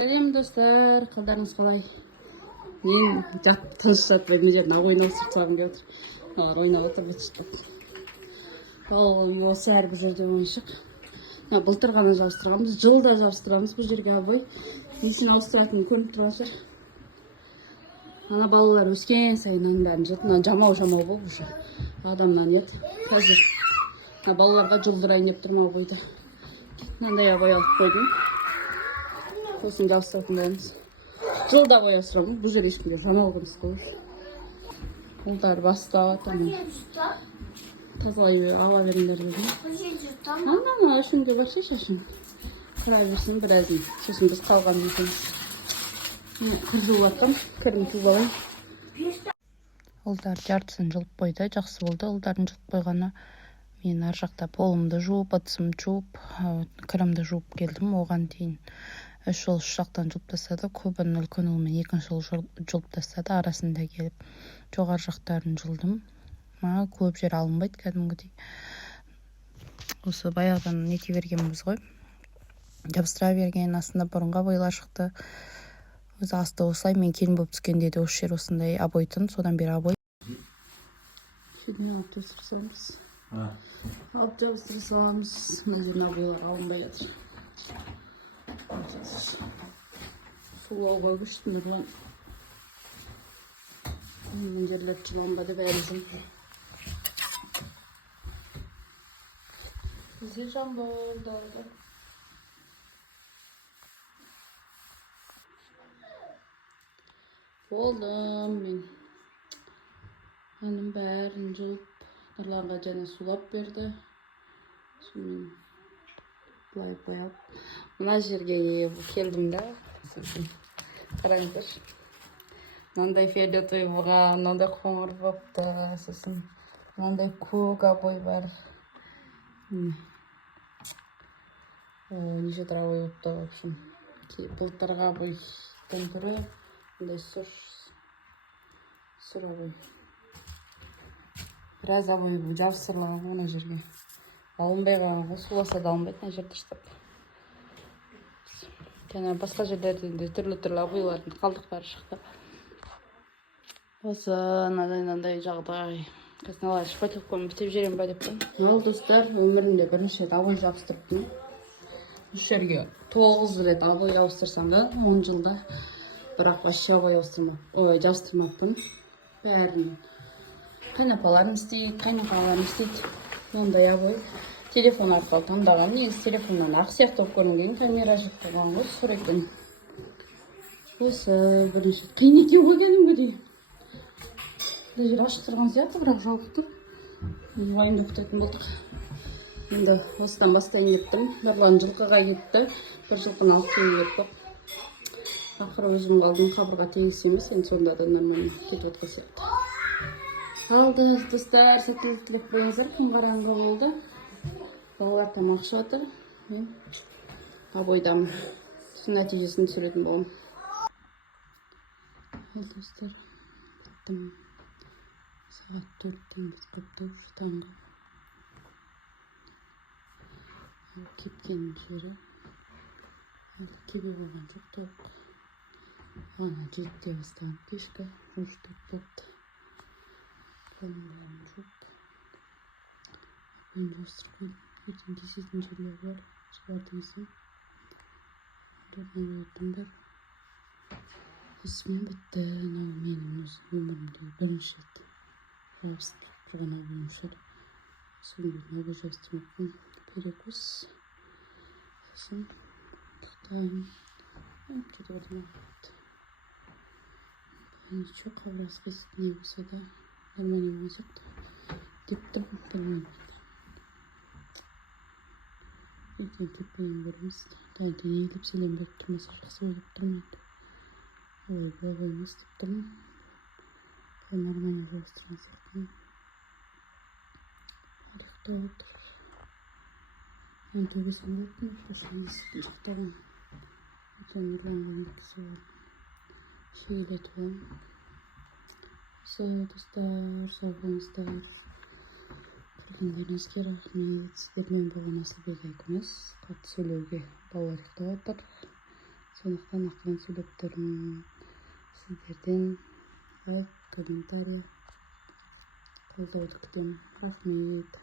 Сәлем достар, қалдарыңыз қалай? Мен тыныш жатып мына жерін ойнап сыртсағым келіп отыр. Олар ойнап отыр бітістіп. Осы әр бір жерде ойыншық. Былтыр ғана жабыстырғанбыз, жылда жабыстырамыз бұл жерге абой. Несін ауыстыратын көрініп тұрған шығар. Ана балалар өскен сайын аның бәрін жұртынан жамау болып уже. Адамнан ет. Қазір балаларға жұлдырайын деп тұрмау бойды. Мынандай абой алып қойдым. Сосын жабыстыратын боламыз. Жылда бой асырамын, бұл жер ешкімге саналғымыз қойыз. Ұлдар бастап тазалай ала беріңдер дедім. Ана үшінде бар шешашың. Қыра берсін біразын. Сосын біз қалған екенбіз. Кір жуып аттым, кірін жуып алайын. Ұлдар жартысын жылып қойды, жақсы болды. Ұлдарын жылып қойғаны мен ар жақта полымды жуып, ыдысымды жуып, кірімді жуып келдім. Оған дейін 3 жыл жақтан жұлып тастады, көбін үлкен ұлмен 2 жыл жұлып тастады, арасында келіп жоғар жақтарын жұлдым. Көп жер алынбайды кәдімгідей. Осы баяғыдан нете бергенбіз ғой. Жабыстыра берген, астында бұрынға бойлар шықты. Өзі асты осылай, мен келін болып түскенде де осы жер осындай абойтын, содан бері абой. Шетіне алып жабыстыра саламыз. Алып жабыстыра саламыз. Мына жерін абойлар алынбай жатыр. Сулауға көштім нұрлан. Мен жерлер жыланбады бәрі жын. Бізде жамбыл дауды. Болдым мен. Әнім бәрін жылып, нұрланға және сулап берді. Сонымен бұлай қойып. Мына жерге келдім да. Қараңыздар. Мынандай фиолетовый болған, мынандай қоңыр болыпты. Сосын мынандай көк абой бар. Неше тұра абой болыпты, в общем. Былтырғы абойдан түрі мындай сұр абой. Біраз абой жабыстырылған мына жерге. Алынбай қалған, суласа да алынбайды, мына жерді штап. Және басқа жерлерден де түрлі абойлардың қалдықтары шықты. Осы мынандай жағдай. Қасыналар шпателканы бітеп жерем ба деп қойдым. Ал достар, өмірімде бірінші рет абой жабыстырыптым. Үш жерге 9 рет абой жабыстырсам да 10 жылда. Бірақ вообще абой жабыстырмаппын. Бәрін қайнапаларым істейді, қайнақаларым істейді. Ондай абой. Телефон арқылы таңдаған. Негізі телефоннан ақ сияқты болып көрінген, камера жақтаған ғой, суреттен. Осы бірінші қиын екен ғой кәдімгідей. Бұл жер ашық тұрған сияқты, бірақ жабық тұр. Уайымдап күтетін болдық. Енді осыдан бастайын еттім. Нұрлан жылқыға кетті. Бір жылқыны алып келіп беріп. Ақыры өзім қалдым, қабырға тегіс емес, енді сонда да нормально кетіп отқан сияқты. Алды достар, сәттілік тілеп қойыңыздар. Күн қараңғы болды. Балалар тамақ ішіп жатыр. Мен абойдамын. Сосын нәтижесін түсіретін боламын. Ал достар, біттім. Сағат 4-тен біз қыпты уже таңғы. Кепкен жері. Кебе болған жоқ тоқ. Ана жетте бастаған кешкі. Уже тоқ бопты. Қалмағаным жоқ. Абойын жабыстырып қойдым. Ертең кесетін жерлер бар. Шығардың ісім. Тұрған бар. Осымен бітті. Менің өмірімдегі бірінші рет жабыстырып тұрған абойым шығар. Сосын абой жабыстырмақпын. Перекус. Сосын ұйықтаймын. Кетіп отырмын. Ничего, қабырғасы қисық не болса да нормально емес еді. Дептім, білмеймін. Ертең теппейін көріміз. Таңертең еліп селен болып тұрмаса жақсы болып тұрмайды. Олай бола қоймас деп тұрмын. Бұл нормально жабыстырған сияқтымын. Ұйықтап отыр. Мен төбесін болыппын, жасын есіктен шықтаған. Ертең нұрланған екісі бар. Шейлетіп оламын. Осы достар, сау болыңыздар. Көргендеріңізге рахмет. Сіздермен болған Асылбек Айкүміс. Қатты сөйлеуге балалар ұйықтап отыр. Сондықтан ақырын сөйлеп тұрмын. Сіздерден лайк, комментарий, қолдауды күтемін. Рахмет.